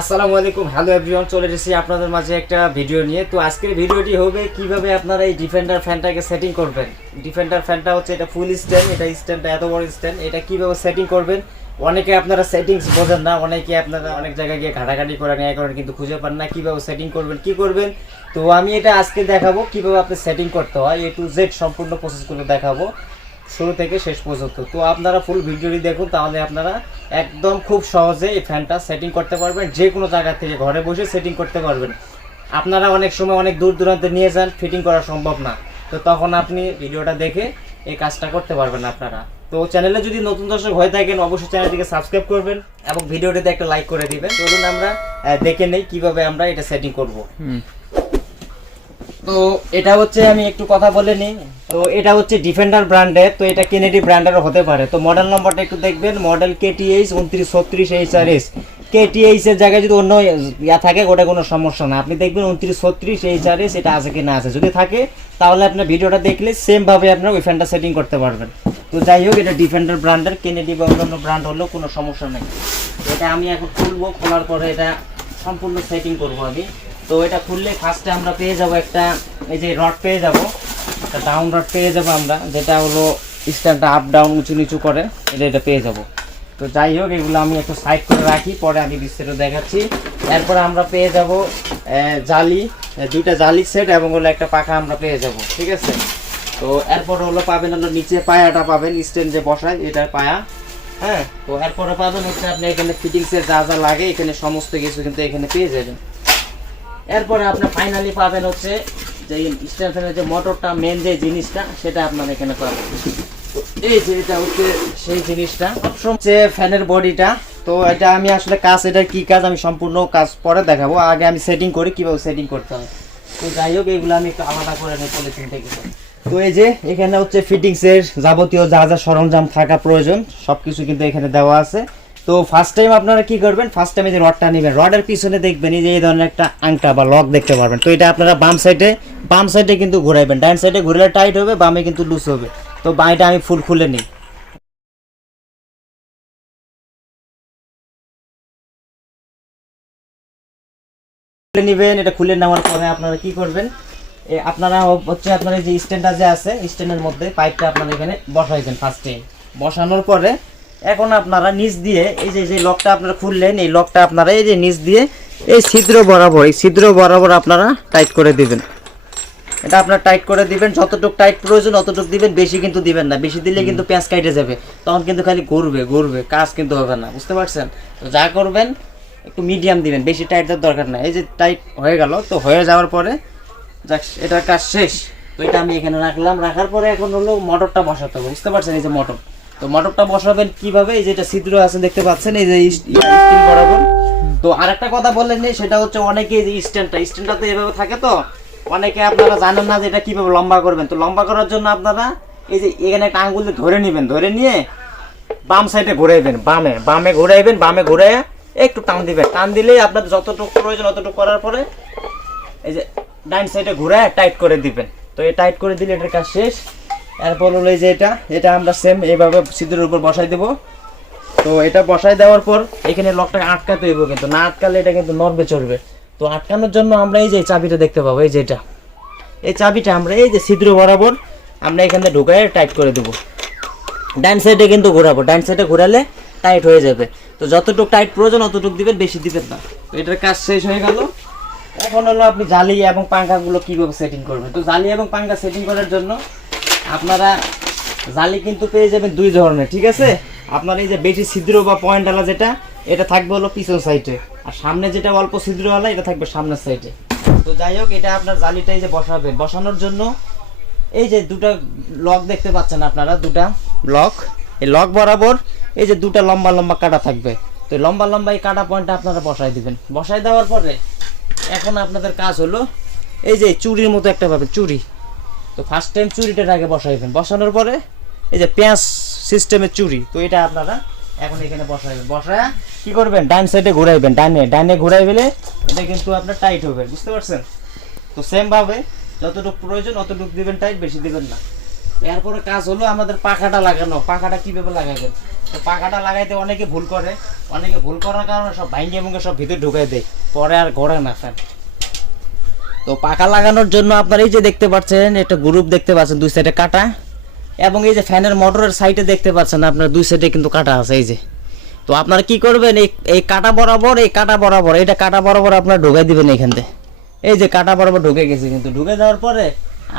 আসসালামু আলাইকুম, hello everyone, চলে এসেছি আপনাদের মাঝে একটা ভিডিও নিয়ে। তো আজকের ভিডিওটি হবে কিভাবে আপনারা এই ডিফেন্ডার ফ্যানটাকে সেটিং করবেন। ডিফেন্ডার ফ্যানটা হচ্ছে এটা ফুল স্ট্যান্ড, এটা স্ট্যান্ডটা এত বড় স্ট্যান্ড, এটা কিভাবে সেটিং করবেন। অনেকে আপনারা সেটিংস বোঝেন না, অনেকে আপনারা অনেক জায়গায় গিয়ে ঘাটাঘাটি করেন, এ করেন, কিন্তু খুঁজে পান না কিভাবে সেটিং করবেন, কি করবেন। তো আমি এটা আজকে দেখাবো কিভাবে আপনি সেটিং করতে হয়, A to Z সম্পূর্ণ প্রসেসগুলো দেখাবো শুরু থেকে শেষ পর্যন্ত। তো আপনারা ফুল ভিডিওটি দেখুন, তাহলে আপনারা একদম খুব সহজে এই ফ্যানটা সেটিং করতে পারবেন, যে কোনো জায়গা থেকে ঘরে বসে সেটিং করতে পারবেন। আপনারা অনেক সময় অনেক দূর দূরান্তে নিয়ে যান, ফিটিং করা সম্ভব না, তো তখন আপনি ভিডিওটা দেখে এই কাজটা করতে পারবেন আপনারা। তো চ্যানেলে যদি নতুন দর্শক হয়ে থাকেন অবশ্যই চ্যানেলটিকে সাবস্ক্রাইব করবেন এবং ভিডিওটিতে একটা লাইক করে দিবেন। চলুন আমরা দেখে নেই কিভাবে আমরা এটা সেটিং করব। তো এটা হচ্ছে, আমি একটু কথা বলে নিই। তো এটা হচ্ছে ডিফেন্ডার ব্র্যান্ডের, তো এটা কেনেডি ব্র্যান্ডেরও হতে পারে। তো মডেল নম্বরটা একটু দেখবেন, মডেল KTH 2936 HRS। KTH এর জায়গায় যদি অন্য ইয়া থাকে ওটা কোনো সমস্যা না, আপনি দেখবেন 2936 HRS এটা আছে কি না আছে, যদি থাকে তাহলে আপনার ভিডিওটা দেখলে সেম ভাবে আপনার ওই ফ্যানটা সেটিং করতে পারবেন। তো যাই হোক, এটা ডিফেন্ডার ব্র্যান্ডের, কেনেডি বা অন্যান্য ব্র্যান্ড হলেও কোনো সমস্যা নেই। এটা আমি এখন খুলবো, খোলার পরে এটা সম্পূর্ণ সেটিং করবো আমি। তো এটা খুললে ফার্স্টে আমরা পেয়ে যাব একটা, এই যে রড পেয়ে যাব, একটা ডাউন রড পেয়ে যাব আমরা, যেটা হলো স্ট্যান্ডটা আপ ডাউন উঁচু নিচু করে, এটা পেয়ে যাব। তো যাই হোক, এগুলো আমি একটু সাইড করে রাখি, পরে আমি বিস্তারিত দেখাচ্ছি। এরপরে আমরা পেয়ে যাব জালি, দুইটা জালি সেট এবং হলো একটা পাখা আমরা পেয়ে যাব, ঠিক আছে। তো এরপর হলো পাবেন হলো নিচে পায়াটা পাবেন, স্ট্যান্ড যে বসায় এটার পায়া, হ্যাঁ। তো এরপরে পাবেন হচ্ছে আপনি এখানে ফিটিংসের যা যা লাগে এখানে সমস্ত কিছু কিন্তু এখানে পেয়ে যাবেন। এরপরে আপনি ফাইনালি পাবেন হচ্ছে যে স্ট্যান্ড ফ্যানের যে মোটরটা, মেন যে জিনিসটা সেটা আপনার এখানে পাবেন। তো এই যে এটা হচ্ছে সেই জিনিসটা, হচ্ছে ফ্যানের বডিটা। তো এটা আমি আসলে কাজ, এটা কি কাজ আমি সম্পূর্ণ কাজ পরে দেখাবো, আগে আমি সেটিং করি কিভাবে সেটিং করতে হবে। তো যাই হোক, এগুলো আমি একটু আলাদা করে নিই পলিথিন থেকে। তো এই যে এখানে হচ্ছে ফিটিংসের যাবতীয় যা যা সরঞ্জাম থাকা প্রয়োজন সবকিছু কিন্তু এখানে দেওয়া আছে। তো ফার্স্ট টাইম আপনারা কি করবেন, ফার্স্ট টাইমে যে রডটা নেবেন, রডের পিছনে দেখবেন এই যে এই ধরনের একটা আংটা বা লক দেখতে পারবেন। তো এটা আপনারা বাম সাইডে কিন্তু ঘুরাইবেন, ডান সাইডে ঘুরলে টাইট হবে, বামে কিন্তু লুজ হবে। তো বাঁটা আমি ফুল খুলে নিই, খুলে নেবেন। এটা খুলে নেওয়ার পরে আপনারা কি করবেন, আপনারা হচ্ছে আপনার এই যে স্ট্যান্ডটা যে আছে, স্ট্যান্ডের মধ্যে পাইপটা আপনারা এখানে বসাইছেন ফার্স্টে। বসানোর পরে এখন আপনারা নিচ দিয়ে এই যে লকটা আপনারা খুললেন, এই লকটা আপনারা এই যে নিচ দিয়ে এই ছিদ্র বরাবর আপনারা টাইট করে দিবেন। এটা আপনারা টাইট করে দিবেন, যতটুকু টাইট প্রয়োজন অতটুকু দিবেন, বেশি কিন্তু দিবেন না, বেশি দিলে কিন্তু পেঁচ কাটে যাবে, তখন কিন্তু খালি ঘুরবে, কাজ কিন্তু হবে না, বুঝতে পারছেন। তো যা করবেন একটু মিডিয়াম দিবেন, বেশি টাইট দেওয়ার দরকার নাই। এই যে টাইট হয়ে গেল, তো হয়ে যাওয়ার পরে যাক এটার কাজ শেষ। তো এটা আমি এখানে রাখলাম, রাখার পরে এখন হলো মোটরটা বসাতে হবে, বুঝতে পারছেন। এই যে মোটর, তো মোটরটা বসাবেন কিভাবে, এই যে এটা ছিদ্র আছে দেখতে পাচ্ছেন, এই যে স্টিল বরাবর। তো আরেকটা কথা বললেন নি, সেটা হচ্ছে অনেকে এই যে স্ট্যান্ডটা তো এভাবে থাকে, তো অনেকে আপনারা জানেন না যে এটা কিভাবে লম্বা করবেন। তো লম্বা করার জন্য আপনারা এই যে এখানে একটা আঙ্গুল দিয়ে ধরে নেবেন, ধরে নিয়ে বাম সাইডে ঘুরাইবেন, বামে ঘুরাইবেন, বামে ঘুরে একটু টান দিবেন, টান দিলেই আপনাদের যতটুকু প্রয়োজন অতটুকু করার পরে এই যে ডান সাইডে ঘুরে টাইট করে দিবেন। তো এই টাইট করে দিলে এটার কাজ শেষ। এরপর হলো এই যে এটা আমরা সেম এইভাবে ছিদ্রের উপর বসাই দেব। তো এটা বসাই দেওয়ার পর এখানে লকটাকে আটকাতে হইব, কিন্তু না আটকালে এটা কিন্তু নড়বে চড়বে। তো আটকানোর জন্য আমরা এই যে চাবিটা দেখতে পাবো, এই যে এই চাবিটা আমরা এই যে ছিদ্র বরাবর আমরা এখানে ঢুকায় টাইট করে দেবো। ডান সাইডে কিন্তু ঘোরাবো, ডান সাইডে ঘোরালে টাইট হয়ে যাবে। তো যতটুকু টাইট প্রয়োজন অতটুকু দিবেন, বেশি দিবেন না। তো এটার কাজ শেষ হয়ে গেল। এখন হলো আপনি জালি এবং পাঙ্খাগুলো কীভাবে সেটিং করবেন। তো জালি এবং পাঙ্খা সেটিং করার জন্য আপনারা জালি কিন্তু পেয়ে যাবেন দুই ধরনের, ঠিক আছে। আপনার এই যে বেশি ছিদ্র বা পয়েন্টওয়ালা যেটা, এটা থাকবে হলো পিছন সাইডে, আর সামনে যেটা অল্প ছিদ্রওয়ালা এটা থাকবে সামনের সাইডে। তো যাই হোক, এটা আপনার জালিটা এই যে বসাবেন, বসানোর জন্য এই যে দুটা লক দেখতে পাচ্ছেন আপনারা, দুটা লক, এই লক বরাবর এই যে দুটা লম্বা কাটা থাকবে। তো লম্বা এই কাটা পয়েন্টটা আপনারা বসাই দিবেন। বসাই দেওয়ার পরে এখন আপনাদের কাজ হলো এই যে চুরির মতো একটা পাবেন, চুরি। তো ফার্স্ট টাইম চুরিটার আগে বসাইবেন, বসানোর পরে এই যে পেঁয়াজ সিস্টেমের চুরি, তো এটা আপনারা এখন এখানে বসাইবেন। বসায় কি করবেন, ডান সাইডে ঘুরাইবেন, ডানে ঘুরাই ফেলে এটা কিন্তু আপনার টাইট হবে, বুঝতে পারছেন। তো সেম ভাবে যতটুকু প্রয়োজন অতটুকু দিবেন টাইট, বেশি দিবেন না। এরপরে কাজ হলো আমাদের পাখাটা লাগানো। পাখাটা কিভাবে লাগাবেন? তো পাখাটা লাগাইতে অনেকে ভুল করে, অনেকে ভুল করার কারণে সব ভাঙ্গে ভুঙ্গে সব ভিতরে ঢুকাই দেয়, পরে আর ঘরে না ফেন। তো পাখা লাগানোর জন্য আপনারা এই যে দেখতে পাচ্ছেন একটা গ্রুপ দেখতে পাচ্ছেন, দুই সাইডে কাটা, এবং এই যে ফ্যানের মোটরের সাইডে দেখতে পাচ্ছেন আপনার দুই সাইডে কিন্তু কাটা আছে এই যে। তো আপনারা কি করবেন, এই কাটা বরাবর, এই কাটা বরাবর, এটা কাটা বরাবর আপনারা ঢুকাই দিবেন এখান থেকে। এই যে কাটা বরাবর ঢুকে গেছে, কিন্তু ঢুকে যাওয়ার পরে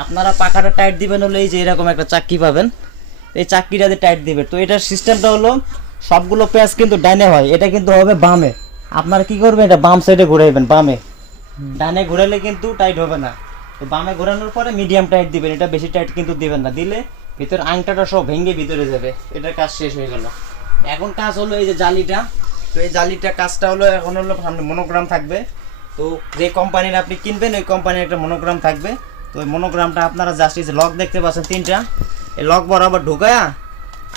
আপনারা পাখাটা টাইট দিবেন হলো এই যে এরকম একটা চাক্কি পাবেন, এই চাক্কিটা দিয়ে টাইট দিবেন। তো এটার সিস্টেমটা হলো সবগুলো প্যাচ কিন্তু ডাইনে হয়, এটা কিন্তু হবে বামে। আপনারা কি করবেন, এটা বাম সাইডে ঘুরাইবেন, বামে। ডানে ঘুরাইলে কিন্তু টাইট হবে না। তো বামে ঘোরানোর পরে মিডিয়াম টাইট দিবেন, এটা বেশি টাইট কিন্তু দিবেন না, দিলে ভিতরে আংটাটা সব ভেঙে ভিতরে যাবে। এটার কাজ শেষ হয়ে গেল। এখন কাজ হলো এই যে জালিটা। তো এই জালিটা কাজটা হলো এখন হলো সামনে মনোগ্রাম থাকবে। তো যে কোম্পানির আপনি কিনবেন ওই কোম্পানির একটা মনোগ্রাম থাকবে। তো ওই মনোগ্রামটা আপনারা জাস্ট এই যে লক দেখতে পাচ্ছেন তিনটা, এই লক বরাবর ঢুকায়া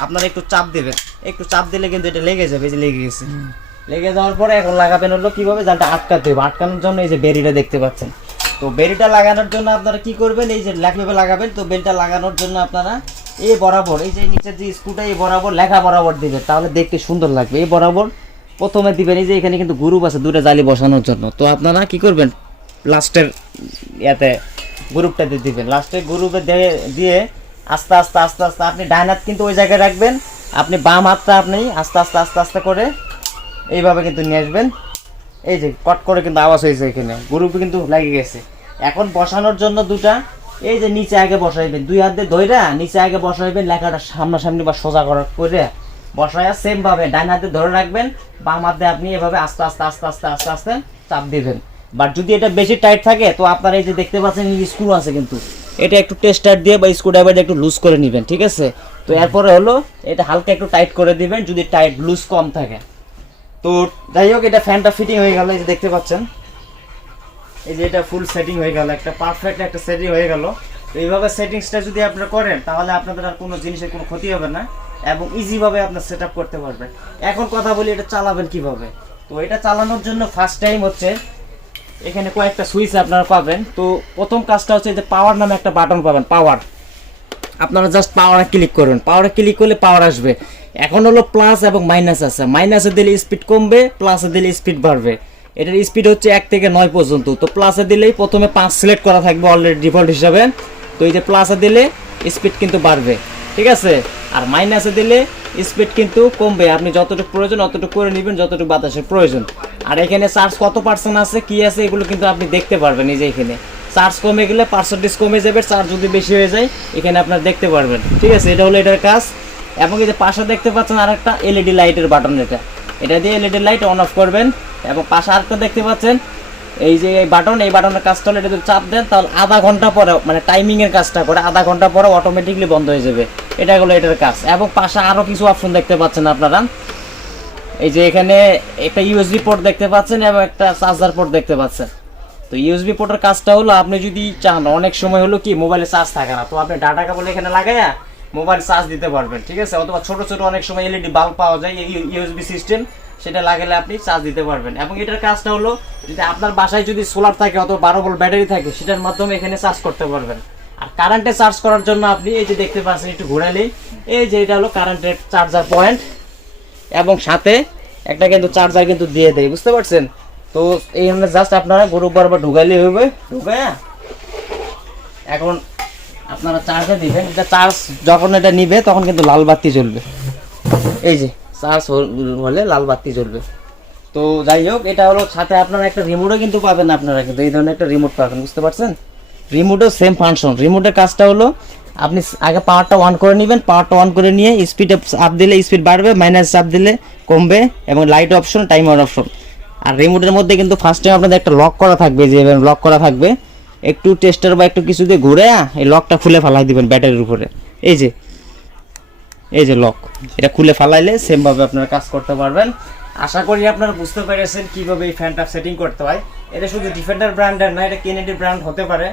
আপনারা একটু চাপ দেবেন। একটু চাপ দিলে কিন্তু এটা লেগে যাবে, এই যে লেগে গেছে। লেগে যাওয়ার পরে এখন লাগাবেন হলো কীভাবে, জালটা আটকাতে হবে। আটকানোর জন্য এই যে বেরিটা দেখতে পাচ্ছেন। তো বেরিটা লাগানোর জন্য আপনারা কি করবেন, এই যে লেখাভাবে লাগাবেন। তো বেরিটা লাগানোর জন্য আপনারা এই বরাবর, এই যে নিচের যে স্ক্রুটা এই বরাবর লেখা বরাবর দিবেন, তাহলে দেখতে সুন্দর লাগবে। এই বরাবর প্রথমে দিবেন, এই যে এখানে কিন্তু গ্রুপ আছে দুটো জালি বসানোর জন্য। তো আপনারা কি করবেন, লাস্টের ইয়াতে গ্রুপটা দিয়ে দিবেন। লাস্টের গ্রুপে দিয়ে আস্তে আস্তে আস্তে আস্তে আপনি ডান হাত কিন্তু ওই জায়গায় রাখবেন, আপনি বাম হাতটা আপনি আস্তে আস্তে আস্তে আস্তে করে এইভাবে কিন্তু নিয়ে আসবেন। এই যে কট করে কিন্তু আওয়াজ হয়েছে, এখানে গ্রুপে কিন্তু লেগে গেছে। এখন বসানোর জন্য দুটা এই যে নিচে আগে বসাইবেন, দুই হাত দিয়ে ধইরা নিচে আগে বসাইবেন, লেখাটা সামনাসামনি বা সোজা করে বসায়া সেম ভাবে ডান হাতে ধরে রাখবেন, বাম হাতে আপনি এভাবে আস্তে আস্তে আস্তে আস্তে আস্তে আস্তে চাপ দিবেন। বাট যদি এটা বেশি টাইট থাকে তো আপনারা এই যে দেখতে পাচ্ছেন স্ক্রু আছে কিন্তু, এটা একটু টেস্টার দিয়ে বা স্ক্রুড্রাইভার একটু লুজ করে নেবেন, ঠিক আছে। তো এরপরে হলো এটা হালকা একটু টাইট করে দিবেন যদি টাইট লুজ কম থাকে। তো যাই হোক, এটা ফ্যানটা ফিটিং হয়ে গেল, এই যে দেখতে পাচ্ছেন, এই যে এটা ফুল সেটিং হয়ে গেল, একটা পারফেক্ট একটা সেটিং হয়ে গেল। তো এইভাবে সেটিংসটা যদি আপনারা করেন তাহলে আপনাদের আর কোনো জিনিসের কোনো ক্ষতি হবে না এবং ইজিভাবে আপনার সেট আপ করতে পারবেন। এখন কথা বলি এটা চালাবেন কিভাবে। তো এটা চালানোর জন্য ফার্স্ট টাইম হচ্ছে এখানে কয়েকটা সুইচ আপনারা পাবেন। তো প্রথম কাজটা হচ্ছে যে পাওয়ার নামে একটা বাটন পাবেন, পাওয়ার। আপনারা জাস্ট পাওয়ারে ক্লিক করবেন, পাওয়ারে ক্লিক করলে পাওয়ার আসবে। এখন হলো প্লাস এবং মাইনাস আছে, মাইনাসে দিলে স্পিড কমবে, প্লাসে দিলে স্পিড বাড়বে। এটার স্পিড হচ্ছে 1 থেকে 9 পর্যন্ত। তো প্লাসে দিলেই প্রথমে 5 সিলেক্ট করা থাকবে অলরেডি ডিফল্ট হিসাবে। তো এই যে প্লাসে দিলে স্পিড কিন্তু বাড়বে, ঠিক আছে। আর মাইনাসে দিলে স্পিড কিন্তু কমবে, আপনি যতটুকু প্রয়োজন অতটুকু করে নেবেন, যতটুকু বাতাসের প্রয়োজন। আর এখানে চার্জ কত পার্সেন্ট আছে কি আছে এগুলো কিন্তু আপনি দেখতে পারবেন। এই যে এখানে চার্জ কমে গেলে পার্সেন্টেজ কমে যাবে, চার্জ যদি বেশি হয়ে যায় এখানে আপনারা দেখতে পারবেন, ঠিক আছে। এটা হলো এটার কাজ। এবং এই যে পাশে দেখতে পাচ্ছেন আরেকটা এলইডি লাইটের বাটন, এটা দিয়ে এলইডি লাইট অন অফ করবেন। এবং পাশে আরেকটা দেখতে পাচ্ছেন এই যে এই বাটন, এই বাটনের কাজটা হলো এটা যদি চাপ দেন তাহলে আধা ঘন্টা পরে মানে টাইমিংয়ের কাজটা করে আধা ঘন্টা পরে অটোমেটিকলি বন্ধ হয়ে যাবে। এটা হলো এটার কাজ। এবং পাশে আরও কিছু অপশন দেখতে পাচ্ছেন আপনারা, এই যে এখানে একটা ইউএসবি পোর্ট দেখতে পাচ্ছেন এবং একটা চার্জার পোর্ট দেখতে পাচ্ছেন। তো ইউএসবি পোর্টের কাজটা হলো আপনি যদি চান, অনেক সময় হলো কি মোবাইলে চার্জ থাকে না, তো আপনি ডাটা কেবল এখানে লাগাইয়া মোবাইল চার্জ দিতে পারবেন, ঠিক আছে। অথবা ছোট ছোট অনেক সময় এলইডি বাল্ব পাওয়া যায় ইউএসবি সিস্টেম, সেটা লাগালে আপনি চার্জ দিতে পারবেন। এবং এটার কাজটা হলো যদি আপনার বাসায় যদি সোলার থাকে অথবা 12 ভোল্ট ব্যাটারি থাকে সেটার মাধ্যমে এখানে চার্জ করতে পারবেন। আর কারেন্টে চার্জ করার জন্য আপনি এই যে দেখতে পাচ্ছেন একটু ঘোরালেই এই যে এটা হলো কারেন্টের চার্জার পয়েন্ট, এবং সাথে একটা কিন্তু চার্জার কিন্তু দিয়ে দেয়, বুঝতে পারছেন। তো এইখানে জাস্ট আপনারা গ্রুপ বরাবর ঢুকাইলে হবে, ঢুকায়া এখন আপনারা চার্জে দিবেন। এটা চার্জ যখন এটা নিবে তখন কিন্তু লাল বাতি জ্বলবে, এই যে চার্জ হলে লাল বাতি জ্বলবে। তো যাই হোক, এটা হলো সাথে আপনারা একটা রিমোটও কিন্তু পাবেন, আপনারা কিন্তু এই ধরনের একটা রিমোট পাবেন, বুঝতে পারছেন। রিমোটও সেম ফাংশন। রিমোটের কাজটা হলো আপনি আগে পাওয়ারটা অন করে নেবেন, পাওয়ারটা অন করে নিয়ে স্পিডে চাপ দিলে স্পিড বাড়বে, মাইনাস চাপ দিলে কমবে, এবং লাইট অপশন, টাইমার অপশন। আর রিমোটের মধ্যে কিন্তু ফার্স্ট টাইম আপনাদের একটা লক করা থাকবে, যে লক করা থাকবে, একটু টেস্টার বা একটু কিছু দিয়ে ঘুরে এই লকটা খুলে ফেলাই দিবেন ব্যাটারির উপরে। এই যে লক, এটা খুলে ফেলাইলে সেমভাবে আপনারা কাজ করতে পারবেন। আশা করি আপনারা বুঝতে পেরেছেন কিভাবে এই ফ্যানটা সেটিং করতে হয়। এটা শুধু ডিফেন্ডার ব্র্যান্ডের না, এটা কেনেডি ব্র্যান্ড হতে পারে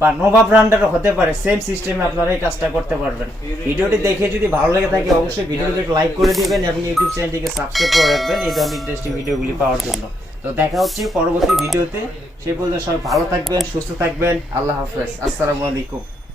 বা নোভা ব্র্যান্ডেরও হতে পারে, সেম সিস্টেমে আপনারা এই কাজটা করতে পারবেন। ভিডিওটি দেখে যদি ভালো লেগে থাকে অবশ্যই ভিডিওটিকে লাইক করে দিবেন এবং ইউটিউব চ্যানেলটিকে সাবস্ক্রাইব করে রাখবেন এই ধরনের ইন্টারেস্টিং ভিডিওগুলি পাওয়ার জন্য। তো দেখা হচ্ছে পরবর্তী ভিডিওতে, সেই পর্যন্ত সবাই ভালো থাকবেন, সুস্থ থাকবেন। আল্লাহ হাফেজ, আসসালামু আলাইকুম।